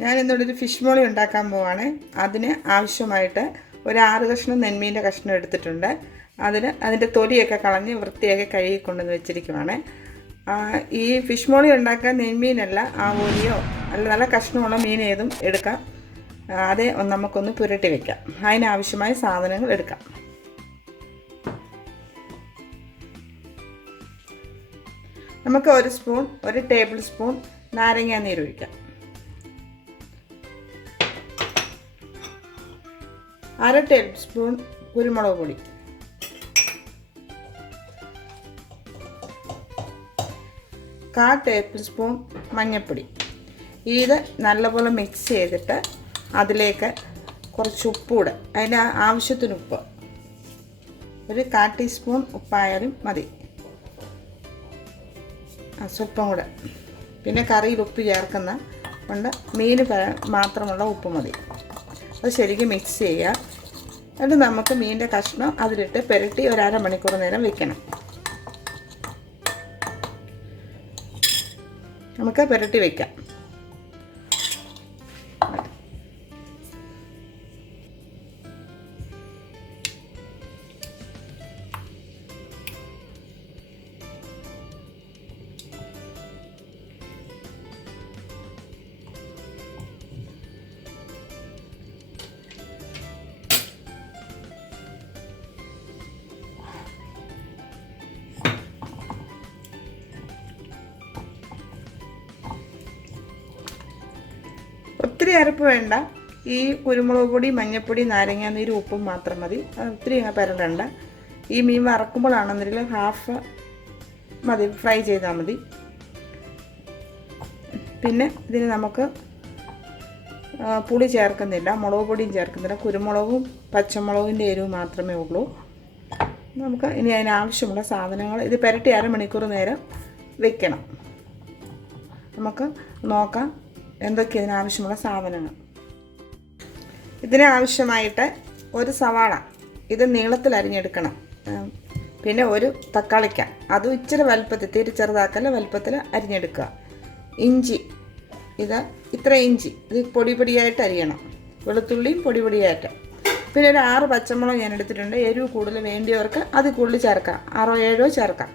ഞാൻ ഇന്നൊരു ഫിഷ് മോളി ഉണ്ടാക്കാൻ പോവാണ്. അതിന് ആവശ്യമായിട്ട് ഒരു 6 കഷ്ണം നെന്മീൻ്റെ കഷ്ണം എടുത്തിട്ടുണ്ട്. അതിൻ്റെ തൊലിയൊക്കെ കളഞ്ഞ് വൃത്തിയാക്കി കഴുകി കൊണ്ടുവന്ന് വെച്ചിരിക്കുവാണ്. ഈ ഫിഷ് മോളി ഉണ്ടാക്കാൻ നെന്മീനല്ല, ആവോലിയോ അല്ല നല്ല കഷ്ണമുള്ള മീൻ ഏതും എടുക്കാം. അതേ നമുക്കൊന്ന് പുരട്ടി വയ്ക്കാം. അതിനാവശ്യമായ സാധനങ്ങൾ എടുക്കാം. നമുക്ക് 1 ടേബിൾ സ്പൂൺ നാരങ്ങ നീര് ഒഴിക്കാം. 1/2 ടേബിൾ സ്പൂൺ കുരുമുളക് പൊടി, 1/4 ടേബിൾ സ്പൂൺ മഞ്ഞൾപ്പൊടി. ഇത് നല്ലപോലെ മിക്സ് ചെയ്തിട്ട് അതിലേക്ക് കുറച്ച് ഉപ്പൂടെ, അതിന് ആവശ്യത്തിന് ഉപ്പ്, ഒരു 1/4 ടീസ്പൂൺ ഉപ്പായാലും മതി, സ്വല്പം കൂടെ. പിന്നെ കറിയിൽ ഉപ്പ് ചേർക്കുന്ന കൊണ്ട് മീൻ മാത്രമുള്ള ഉപ്പ് മതി. അത് ശരിക്കും മിക്സ് ചെയ്യുക. എന്നിട്ട് നമുക്ക് മീനിൻ്റെ കഷ്ണം അതിലിട്ട് പുരട്ടി ഒരു 1/2 മണിക്കൂർ നേരം വെക്കണം. നമുക്ക് പുരട്ടി വയ്ക്കാം. ഒത്തിരി അരപ്പ് വേണ്ട. ഈ കുരുമുളക് പൊടി, മഞ്ഞൾപ്പൊടി, നാരങ്ങ നീര്, ഉപ്പും മാത്രം മതി. ഒത്തിരി പരടണ്ട. ഈ മീൻ വറക്കുമ്പോഴാണെന്നതിൽ ഹാഫ് മതി, ഫ്രൈ ചെയ്താൽ മതി. പിന്നെ ഇതിന് നമുക്ക് പുളി ചേർക്കുന്നില്ല, മുളക് പൊടിയും ചേർക്കുന്നില്ല. കുരുമുളകും പച്ചമുളകിൻ്റെ എരിവ് മാത്രമേ ഉള്ളൂ. നമുക്ക് ഇനി അതിനാവശ്യമുള്ള സാധനങ്ങൾ ഇത് പുരട്ടി 1/2 മണിക്കൂർ നേരം വെക്കണം. നമുക്ക് നോക്കാം എന്തൊക്കെയാണ് ഇതിനാവശ്യമുള്ള സാധനങ്ങൾ. ഇതിനാവശ്യമായിട്ട് 1 സവാള, ഇത് നീളത്തിൽ അരിഞ്ഞെടുക്കണം. പിന്നെ 1 തക്കാളിക്ക, അതും ഇച്ചിരി വലുപ്പത്തിൽ, തീരെ ചെറുതാക്കല്ല, വലുപ്പത്തിൽ അരിഞ്ഞെടുക്കുക. ഇഞ്ചി, ഇത് ഇത്ര ഇഞ്ചി, ഇത് പൊടിയായിട്ട് അരിയണം. വെളുത്തുള്ളിയും പൊടിയായിട്ട്. പിന്നെ ഒരു 6 പച്ചമുളക് ഞാൻ എടുത്തിട്ടുണ്ട്. എരിവ് കൂടുതൽ വേണ്ടിയവർക്ക് അത് കൂടുതൽ ചേർക്കാം, 6ഓ 7ഓ ചേർക്കാം.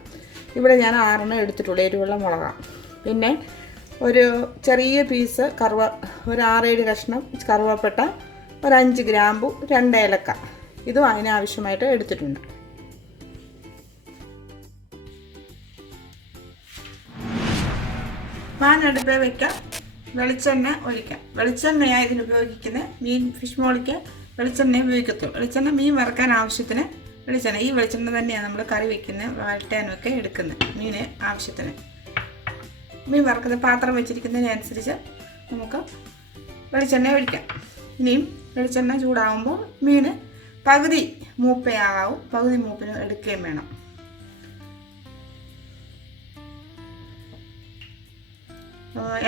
ഇവിടെ ഞാൻ 6 എടുത്തിട്ടുള്ളൂ, എരിവുള്ള മുളകാണ്. പിന്നെ ഒരു ചെറിയ പീസ് ഒരു 6-7 കഷ്ണം കറുവപ്പട്ട, ഒരു 5 ഗ്രാമ്പു, 2 ഏലക്ക, ഇതും അതിനാവശ്യമായിട്ട് എടുത്തിട്ടുണ്ട്. പാൻ അടുപ്പേ വയ്ക്കാം. വെളിച്ചെണ്ണ ഒഴിക്കാം. വെളിച്ചെണ്ണയാണ് ഇതിന് ഉപയോഗിക്കുന്നത്. മീൻ ഫിഷ് മോളിക്ക് വെളിച്ചെണ്ണ ഉപയോഗിക്കത്തുള്ളൂ. വെളിച്ചെണ്ണ മീൻ വറുക്കാൻ ആവശ്യത്തിന് വെളിച്ചെണ്ണ. ഈ വെളിച്ചെണ്ണ തന്നെയാണ് നമ്മൾ കറി വയ്ക്കുന്നത്, വഴറ്റാനൊക്കെ എടുക്കുന്നത്. മീന് ആവശ്യത്തിന് മീൻ വറുക്കുന്ന പാത്രം വെച്ചിരിക്കുന്നതിനനുസരിച്ച് നമുക്ക് വെളിച്ചെണ്ണ ഒഴിക്കാം. ഇനിയും വെളിച്ചെണ്ണ ചൂടാകുമ്പോൾ മീൻ പകുതി മൂപ്പയാകാവും, പകുതി മൂപ്പിന് എടുക്കുകയും വേണം.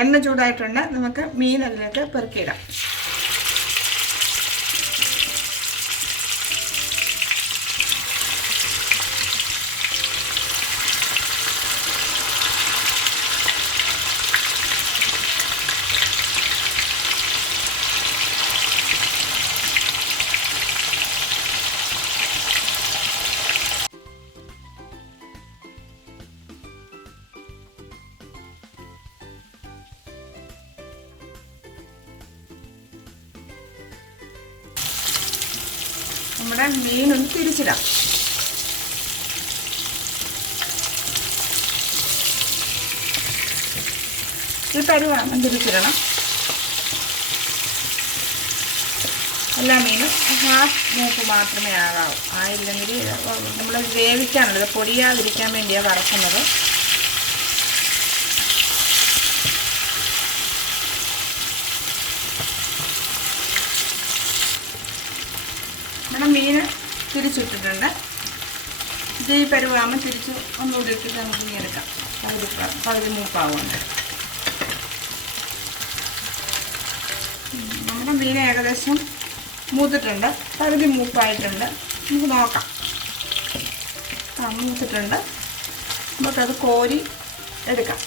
എണ്ണ ചൂടായിട്ടുണ്ട്. നമുക്ക് മീൻ അതിലേക്ക് പെറുക്കിയിടാം. നമ്മുടെ മീനൊന്ന് തിരിച്ചിടാം. ഈ പരുവാണ് തിരിച്ചിടണം. എല്ലാ മീനും ഹാഫ് മൂപ്പ് മാത്രമേ ആകാവൂ. ആയില്ലെങ്കിൽ നമ്മൾ വേവിക്കാനുള്ളത്, പൊടിയാതിരിക്കാൻ വേണ്ടിയാണ് വറക്കുന്നത്. നമ്മുടെ മീൻ തിരിച്ചിട്ടിട്ടുണ്ട്. ഇത് ഈ പരുവാകുമ്പോൾ തിരിച്ച് ഒന്നുകൂടി ഇട്ടിട്ട് നമുക്ക് ഇങ്ങനെ എടുക്കാം. പകുതി മൂപ്പാവുന്നുണ്ട്. നമ്മുടെ മീൻ ഏകദേശം മൂത്തിട്ടുണ്ട്, പകുതി മൂപ്പായിട്ടുണ്ട്. നമുക്ക് നോക്കാം. മൂത്തിട്ടുണ്ട്. നമുക്കത് കോരി എടുക്കാം.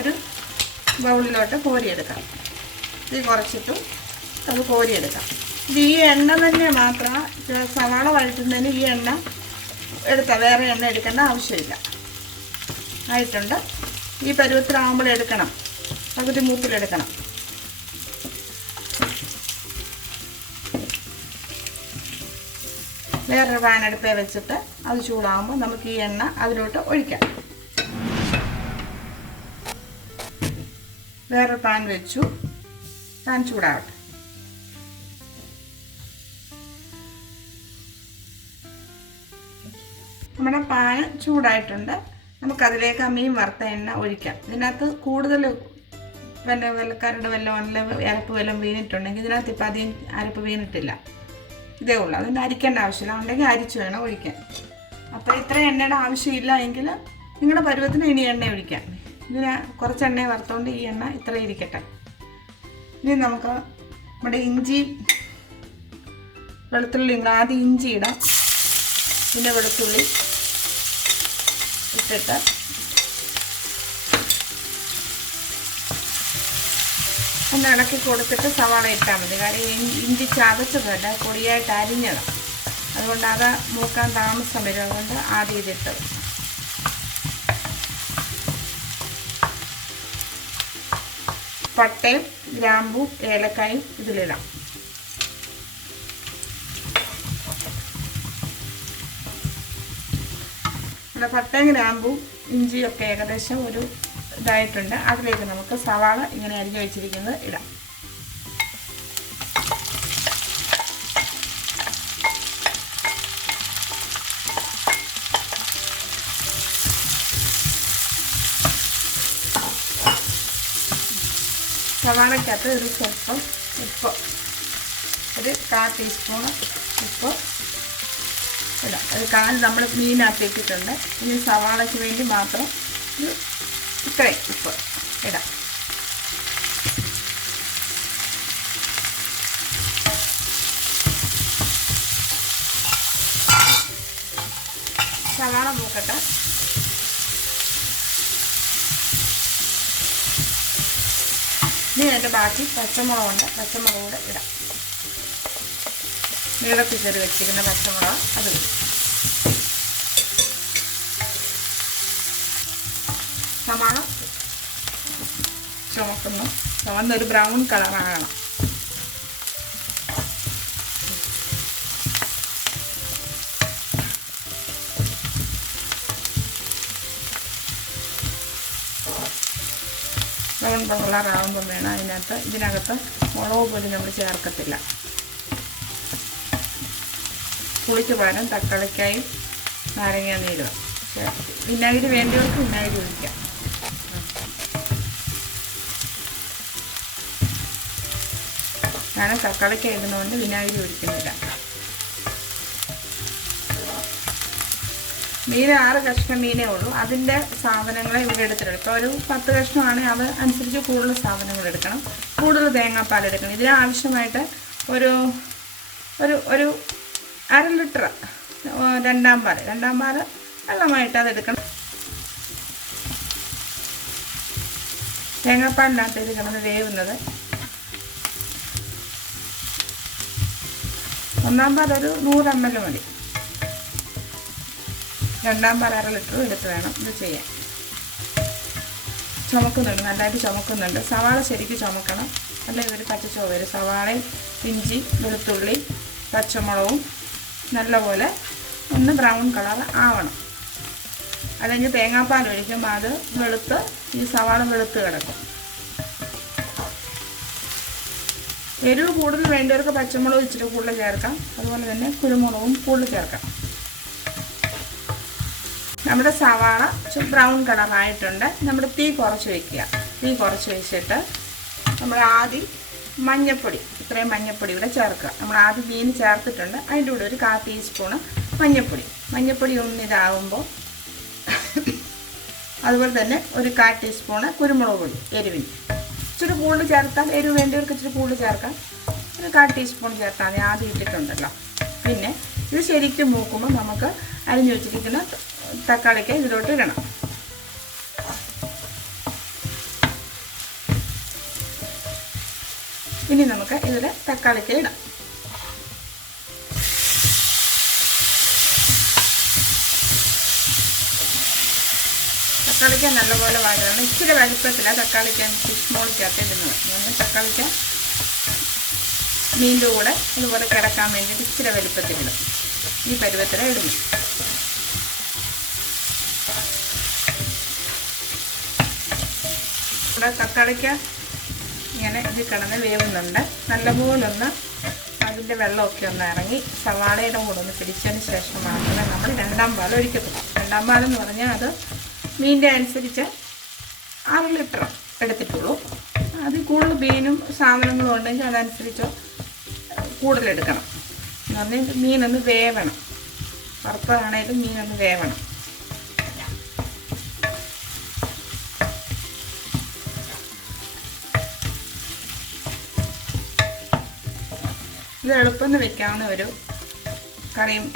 ഒരു ബൗളിലോട്ട് കോരി എടുക്കാം. ഇത് കുറച്ചിട്ട് അത് കോരിയെടുക്കാം. ഇത് ഈ എണ്ണ തന്നെ മാത്രം സവാള വഴറ്റുന്നതിന് ഈ എണ്ണ എടുക്കാം, വേറെ എണ്ണ എടുക്കേണ്ട ആവശ്യമില്ല. ആയിട്ടുണ്ട്. ഈ പരുവത്തിലാകുമ്പോൾ എടുക്കണം, പകുതി മൂപ്പിലെടുക്കണം. വേറൊരു പാൻ അടുപ്പേ വെച്ചിട്ട് അത് ചൂടാകുമ്പോൾ നമുക്ക് ഈ എണ്ണ അതിലോട്ട് ഒഴിക്കാം. വേറൊരു പാൻ വെച്ചു, പാൻ ചൂടാവട്ടെ. നമ്മുടെ പാൻ ചൂടായിട്ടുണ്ട്. നമുക്കതിലേക്ക് ആ മീൻ വറുത്ത എണ്ണ ഒഴിക്കാം. ഇതിനകത്ത് കൂടുതൽ വെല്ലക്കാരുടെ വല്ലതും അരപ്പ് വല്ലതും വീണിട്ടുണ്ടെങ്കിൽ ഇതിനകത്ത് ഇപ്പം അധികം അരപ്പ് വീണിട്ടില്ല, ഇതേ ഉള്ളൂ. അതിൻ്റെ അരിക്കേണ്ട ആവശ്യമില്ല, ഉണ്ടെങ്കിൽ അരിച്ച് വേണം ഒഴിക്കാൻ. അപ്പോൾ ഇത്ര എണ്ണയുടെ ആവശ്യമില്ല എങ്കിൽ നിങ്ങളുടെ പരുവത്തിന് ഇനി എണ്ണ ഒഴിക്കാം. ഇതിന് കുറച്ച് എണ്ണ വറുത്തുകൊണ്ട് ഈ എണ്ണ ഇത്ര ഇരിക്കട്ടെ. ഇനി നമുക്ക് നമ്മുടെ ഇഞ്ചി വെളുത്തുള്ളി ഉണ്ട്. ആദ്യം ഇഞ്ചി ഇടാം, പിന്നെ വെളുത്തുള്ളി ഇട്ടിട്ട് ഒന്ന് ഇളക്കി കൊടുത്തിട്ട് സവാള ഇട്ടാൽ മതി. കാര്യം ഇഞ്ചി ചതച്ചതല്ല, പൊടിയായിട്ട് അരിഞ്ഞതാണ്, അതുകൊണ്ട് അത് മൂക്കാൻ താമസം വരും. അതുകൊണ്ട് ആദ്യം ഇതിട്ടത്. പട്ടയും ഗ്രാമ്പും ഏലക്കായും ഇതിലിടാം. പട്ടയും ഗ്രാമ്പും ഇഞ്ചിയൊക്കെ ഏകദേശം ഒരു ഇതായിട്ടുണ്ട്. അതിലേക്ക് നമുക്ക് സവാള ഇങ്ങനെ അരിഞ്ഞു വെച്ചിരിക്കുന്നത് ഇടാം. സവാളയ്ക്കകത്ത് ഒരു സ്വല്പം ഉപ്പ്, ഒരു 1/4 ടീസ്പൂണ് ഉപ്പ് ഇടാം. ഒരു 1/4 നമ്മൾ മീനകത്ത് ഇട്ടിട്ടുണ്ട്. ഇനി സവാളയ്ക്ക് വേണ്ടി മാത്രം ഇത്രയും ഉപ്പ് ഇടാം. സവാള മൂക്കട്ടെ. ഇനി അതിൻ്റെ ബാക്കി പച്ചമുളകുണ്ട്, പച്ചമുളക് കൂടെ ഇടാം. നീളത്തിൽ കയറി വെച്ചിരിക്കുന്ന പച്ചമുളക് അത് ഇടും. സവാള ചുമക്കുന്നു, ചുവന്നൊരു ബ്രൗൺ കളറാകണം. ബ്രൗൺ കളറാകുമ്പം വേണം ഇതിനകത്ത് മുളക് പൊടി നമ്മൾ ചേർക്കത്തില്ല. പുളിക്ക് പകരം തക്കാളിക്കായും നാരങ്ങ നീരും. വിനാഗിരി വേണ്ടവർക്ക് വിനാഗിരി ഒഴിക്കാം. ഞാൻ തക്കാളിക്ക ഇടുന്നതുകൊണ്ട് വിനാഗിരി ഒഴിക്കുന്നില്ല. മീൻ 6 കഷ്ണം മീനേ ഉള്ളൂ. അതിൻ്റെ സാധനങ്ങളെ ഇവിടെ എടുത്തിട്ടെടുക്കാം. ഒരു 10 കഷ്ണമാണെങ്കിൽ അത് അനുസരിച്ച് കൂടുതൽ സാധനങ്ങൾ എടുക്കണം, കൂടുതൽ തേങ്ങാപ്പാൽ എടുക്കണം. ഇതിന് ആവശ്യമായിട്ട് ഒരു 1/2 ലിറ്റർ രണ്ടാം പാൽ വെള്ളമായിട്ട് അതെടുക്കണം. തേങ്ങാപ്പാലിനകത്ത് ഇത് കിടന്ന് വേവുന്നത്. ഒന്നാം പാൽ ഒരു 100 ml മതി. രണ്ടാം പാൽ 1/2 ലിറ്റർ എടുത്ത് വേണം ഇത് ചെയ്യാൻ. ചുമക്കുന്നുണ്ട്, നല്ലതായിട്ട് ചുമക്കുന്നുണ്ട്. സവാള ശരിക്കും ചുമക്കണം, അല്ലെങ്കിൽ ഒരു പച്ചച്ചോവ വരും. സവാളയും ഇഞ്ചി വെളുത്തുള്ളി പച്ചമുളകും നല്ലപോലെ ഒന്ന് ബ്രൗൺ കളർ ആവണം. അല്ലെങ്കിൽ തേങ്ങാപ്പാൽ ഒഴിക്കുമ്പോൾ അത് വെളുത്ത് ഈ സവാള വെളുത്ത് കിടക്കും. എരിവ് കൂടുതൽ വേണ്ടവർക്ക് പച്ചമുളക് ഇച്ചിരി കൂടുതൽ ചേർക്കാം, അതുപോലെ തന്നെ കുരുമുളകും കൂടുതൽ ചേർക്കാം. നമ്മുടെ സവാള ബ്രൗൺ കളറായിട്ടുണ്ട്. നമ്മുടെ തീ കുറച്ച് വയ്ക്കുക. തീ കുറച്ച് വെച്ചിട്ട് നമ്മൾ ആദ്യം മഞ്ഞൾപ്പൊടി, ഇത്രയും മഞ്ഞൾപ്പൊടി ഇവിടെ ചേർക്കുക. നമ്മൾ ആദ്യം മീൻ ചേർത്തിട്ടുണ്ട്, അതിൻ്റെ കൂടെ ഒരു 1/4 ടീസ്പൂണ് മഞ്ഞൾപ്പൊടി ഒന്നിതാകുമ്പോൾ അതുപോലെ തന്നെ ഒരു 1/4 ടീസ്പൂണ് കുരുമുളക് പൊടി എരിവിന്. ഇച്ചിരി കൂടുതൽ ചേർത്താൽ, എരിവ് വേണ്ടവർക്ക് ഇച്ചിരി കൂടുതൽ ചേർക്കാം. ഒരു 1/4 ടീസ്പൂൺ ചേർത്താൽ മതി, ആദ്യം ഇട്ടിട്ടുണ്ടല്ലോ. പിന്നെ ഇത് ശരിക്കും മൂക്കുമ്പോൾ നമുക്ക് അരിഞ്ഞു വെച്ചിരിക്കുന്ന തക്കാളിക്ക് ഇതിലോട്ട് ഇടണം. ഇനി നമുക്ക് ഇതിൽ തക്കാളിക്ക് ഇടാം. തക്കാളിക്ക നല്ലപോലെ വഴറ്റണം. ഇച്ചിരി വലുപ്പത്തിലാണ് തക്കാളിക്ക ഫിഷ് മോളിക്കകത്ത് ഇടുന്നത്. ഞാൻ തക്കാളിക്ക മീൻ്റെ കൂടെ ഇതുപോലെ കിടക്കാൻ വേണ്ടിയിട്ട് ഇച്ചിരി വലുപ്പത്തിലിടും. ഈ പരുവത്തിലാണ് ഇടുന്നു. ഇവിടെ തക്കാളിക്ക ഇങ്ങനെ ഇത് കിടന്ന് വേവുന്നുണ്ട്. നല്ലപോലെ ഒന്ന് അതിൻ്റെ വെള്ളമൊക്കെ ഒന്ന് ഇറങ്ങി സവാളയുടെ കൂടെ ഒന്ന് പിടിച്ചതിന് ശേഷം മാത്രമേ നമ്മൾ രണ്ടാം പാൽ ഒഴിക്കത്തുള്ളൂ. രണ്ടാം പാലെന്ന് പറഞ്ഞാൽ അത് മീൻ്റെ അനുസരിച്ച് 6 ലിറ്റർ എടുത്തിട്ടുള്ളൂ. അതിൽ കൂടുതൽ മീനും സാധനങ്ങളും ഉണ്ടെങ്കിൽ അതനുസരിച്ച് കൂടുതലെടുക്കണം. എന്ന് പറഞ്ഞാൽ മീനൊന്ന് വേവണം. വറുത്തതാണേലും മീനൊന്ന് വേവണം. ഇത് എളുപ്പം വെക്കാവുന്ന ഒരു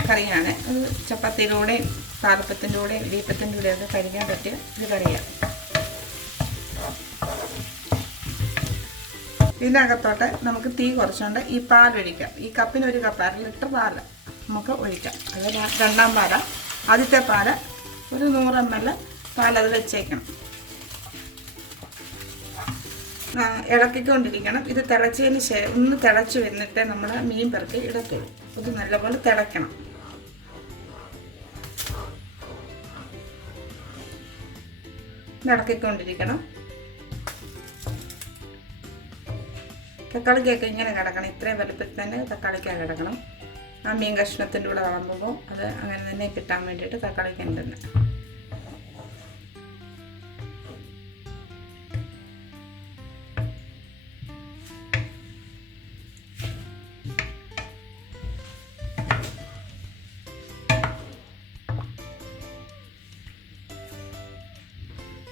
കറിയാണ്. അത് ചപ്പാത്തിയിലൂടെയും പാലപ്പത്തിൻ്റെ കൂടെയും ഇടിയപ്പത്തിൻ്റെ കൂടെയൊക്കെ കഴിക്കാൻ പറ്റിയ ഒരു കറിയാണ്. ഇതിനകത്തോട്ട് നമുക്ക് തീ കുറച്ചുകൊണ്ട് ഈ പാൽ ഒഴിക്കാം. ഈ കപ്പിന് 1 കപ്പ് 1/2 ലിറ്റർ പാൽ നമുക്ക് ഒഴിക്കാം. അത് രണ്ടാം പാലാണ്. ആദ്യത്തെ പാൽ ഒരു 100 ml പാലത് വെച്ചേക്കണം. ഇളക്കിക്കൊണ്ടിരിക്കണം. ഇത് തിളച്ചതിന് ശേഷം ഒന്ന് തിളച്ച് വന്നിട്ട് നമ്മൾ മീൻ പെറുക്കി ഇടത്തുള്ളൂ. ഇത് നല്ലപോലെ തിളയ്ക്കണം. ഇളക്കിക്കൊണ്ടിരിക്കണം. തക്കാളിക്കൊക്കെ ഇങ്ങനെ കിടക്കണം. ഇത്രയും വലുപ്പത്തിൽ തന്നെ തക്കാളിക്ക കിടക്കണം. ആ മീൻ കഷ്ണത്തിൻ്റെ കൂടെ വളർന്നുമ്പോൾ അത് അങ്ങനെ തന്നെ കിട്ടാൻ വേണ്ടിയിട്ട് തക്കാളിക്ക ഉണ്ടെന്ന്.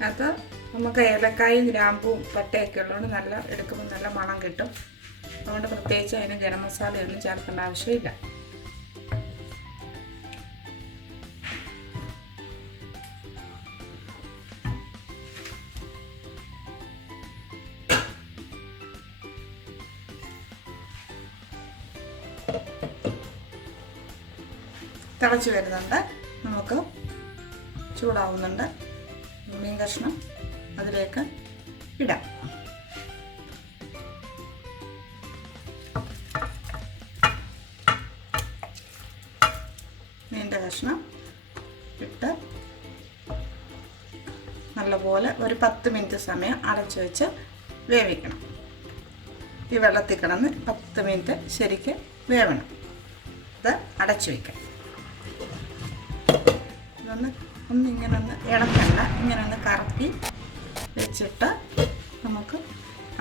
അത് നമുക്ക് ഏലക്കായും ഗ്രാമ്പും പട്ടയൊക്കെ ഉള്ളതുകൊണ്ട് നല്ല എടുക്കുമ്പോൾ നല്ല മണം കിട്ടും. അതുകൊണ്ട് പ്രത്യേകിച്ച് അതിന് ഗരം മസാലയൊന്നും ചേർക്കേണ്ട ആവശ്യമില്ല. തിളച്ച് വരുന്നുണ്ട്. നമുക്ക് ചൂടാവുന്നുണ്ട്. മീൻ കഷ്ണം അതിലേക്ക് ഇടാം. മീൻ്റെ കഷ്ണം ഇട്ട് നല്ലപോലെ ഒരു 10 മിനിറ്റ് സമയം അടച്ചു വെച്ച് വേവിക്കണം. ഈ വെള്ളത്തിൽ കിടന്ന് 10 മിനിറ്റ് ശരിക്ക് വേവണം. ഇത് അടച്ചു വയ്ക്കാം. ഇങ്ങനെ ഒന്ന് ഇളക്കണ്ട. ഇങ്ങനെ ഒന്ന് കറക്കി വെച്ചിട്ട് നമുക്ക്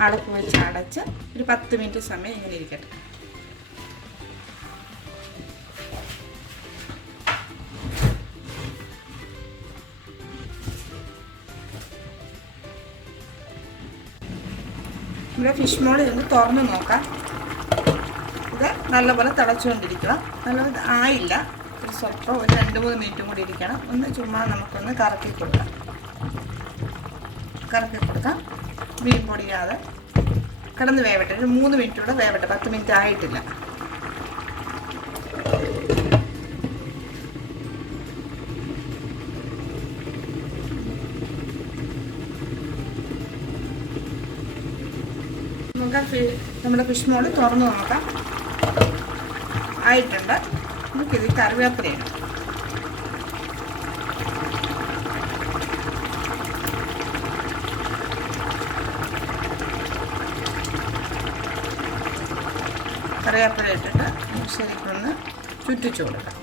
അടപ്പ് വെച്ച് അടച്ച് ഒരു 10 മിനിറ്റ് സമയം ഇങ്ങനെ ഇരിക്കട്ടെ. ഇവിടെ ഫിഷ് മോളി ഒന്ന് തുറന്ന് നോക്കാം. ഇത് നല്ലപോലെ തിളച്ചുകൊണ്ടിരിക്കുക. നല്ലപോലെ ആയില്ല. സ്വല്പം ഒരു 2-3 മിനിറ്റും കൂടി ഇരിക്കണം. ഒന്ന് ചുമ്മാ നമുക്കൊന്ന് കറക്കി കൊടുക്കാം. മീൻ പൊടിയാതെ കിടന്ന് വേവട്ടെ. ഒരു 3 മിനിറ്റ് കൂടെ വേവട്ടെ. 10 മിനിറ്റ് ആയിട്ടില്ല. നമുക്ക് നമ്മുടെ ഫിഷ് മോള് തുറന്ന് നോക്കാം. ആയിട്ടുണ്ട്. നമുക്കിത് കറിവേപ്പിലയാണ്. കറിവേപ്പില ഇട്ടിട്ട് ശരിക്കൊന്ന് ചുറ്റിച്ചു കൊടുക്കാം.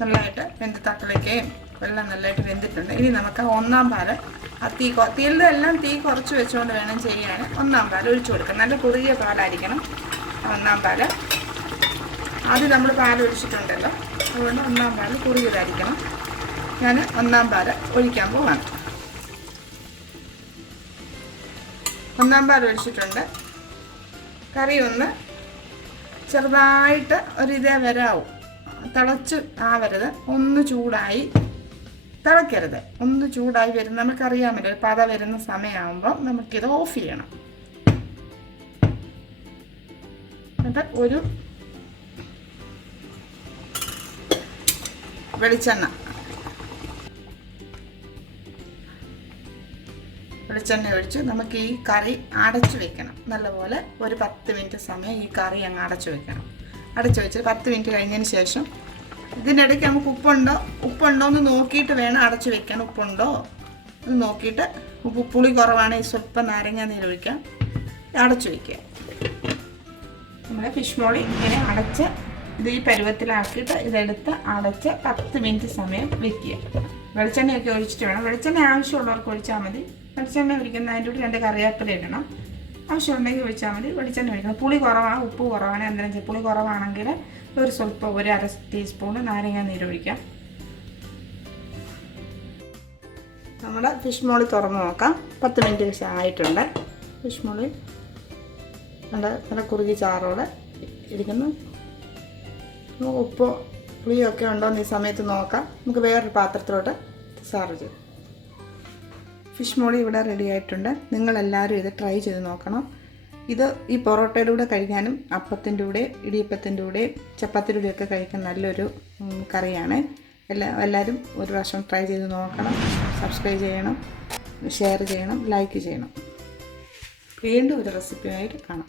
നല്ലതായിട്ട് വെന്ത് തക്കാളിക്കയും എല്ലാം നല്ലതായിട്ട് വെന്തിട്ടുണ്ട്. ഇനി നമുക്ക് 1-ാം പാല് തീയിലെല്ലാം തീ കുറച്ച് വെച്ചുകൊണ്ട് വേണം ചെയ്യാൻ. 1-ാം പാൽ ഒഴിച്ചു കൊടുക്കാം. നല്ല കുറുകിയ പാലായിരിക്കണം 1-ാം പാല്. ആദ്യം നമ്മൾ പാൽ ഒഴിച്ചിട്ടുണ്ടല്ലോ, അതുകൊണ്ട് 1-ാം പാൽ കുറുകിയതായിരിക്കണം. ഞാൻ 1-ാം പാൽ ഒഴിക്കാൻ പോവാണ്. 1-ാം പാൽ ഒഴിച്ചിട്ടുണ്ട്. കറി ഒന്ന് ചെറുതായിട്ട് ഒരിതേ വരാവും. തിളച്ച് ആവരുത്. ഒന്ന് ചൂടായി തിളക്കരുത്, ഒന്ന് ചൂടായി വരുന്ന നമുക്കറിയാമല്ലോ ഒരു പത വരുന്ന സമയമാകുമ്പോൾ നമുക്കിത് ഓഫ് ചെയ്യണം. എന്നിട്ട് ഒരു വെളിച്ചെണ്ണ ഒഴിച്ച് നമുക്ക് ഈ കറി അടച്ചു വെക്കണം. നല്ലപോലെ ഒരു 10 മിനിറ്റ് സമയം ഈ കറി അങ്ങ് അടച്ചു വെക്കണം. അടച്ചു വെച്ച് 10 മിനിറ്റ് കഴിഞ്ഞതിന് ശേഷം ഇതിനിടയ്ക്ക് നമുക്ക് ഉപ്പുണ്ടോ എന്ന് നോക്കിയിട്ട് വേണം അടച്ചു വെക്കാൻ. ഉപ്പുണ്ടോ എന്ന് നോക്കിയിട്ട് പുളി കുറവാണെങ്കിൽ സ്വല്പം നാരങ്ങ നീരൊഴിക്കാം, അടച്ചു വയ്ക്കുക. നമ്മുടെ ഫിഷ് മോളി ഇങ്ങനെ അടച്ച് ഇത് ഈ പരുവത്തിലാക്കിയിട്ട് ഇതെടുത്ത് അടച്ച് 10 മിനിറ്റ് സമയം വെക്കുക. വെളിച്ചെണ്ണയൊക്കെ ഒഴിച്ചിട്ട് വേണം. വെളിച്ചെണ്ണ ആവശ്യമുള്ളവർക്ക് ഒഴിച്ചാൽ മതി. വെളിച്ചെണ്ണ ഒഴിക്കുന്ന അതിൻ്റെ കൂടെ 2 കറിവേപ്പില ഇടണം. ആവശ്യമുണ്ടെങ്കിൽ ഒഴിച്ചാൽ മതി. വെളിച്ചെണ്ണ ഒഴിക്കണം. പുളി കുറവാണ്, ഉപ്പ് കുറവാണ്, എന്തെങ്കിലും വെച്ചാൽ പുളി കുറവാണെങ്കിൽ സ്വല്പം ഒരു അര ടീസ്പൂണ് നാരങ്ങ നീരൊഴിക്കാം. നമ്മുടെ ഫിഷ് മോളി തുറന്ന് നോക്കാം. 10 മിനിറ്റ് ആയിട്ടുണ്ട്. ഫിഷ് മോളി നല്ല കുറുകി ചാറോടെ ഇരിക്കുന്നു. ഉപ്പോ പുളിയൊക്കെ ഉണ്ടോയെന്ന് ഈ സമയത്ത് നോക്കാം. നമുക്ക് വേറൊരു പാത്രത്തിലോട്ട് സെർവ് ചെയ്യും. ഫിഷ് മോളി ഇവിടെ റെഡി ആയിട്ടുണ്ട്. നിങ്ങളെല്ലാവരും ഇത് ട്രൈ ചെയ്ത് നോക്കണം. ഇത് ഈ പൊറോട്ടയുടെ കൂടെ കഴിക്കാനും അപ്പത്തിൻ്റെ കൂടെ, ഇടിയപ്പത്തിൻ്റെ കൂടെ, ചപ്പാത്തിയുടെ കൂടെയൊക്കെ കഴിക്കാൻ നല്ലൊരു കറിയാണ്. എല്ലാവരും ഒരു പ്രാവശ്യം ട്രൈ ചെയ്ത് നോക്കണം. സബ്സ്ക്രൈബ് ചെയ്യണം, ഷെയർ ചെയ്യണം, ലൈക്ക് ചെയ്യണം. വീണ്ടും ഒരു റെസിപ്പിയായിട്ട് കാണാം.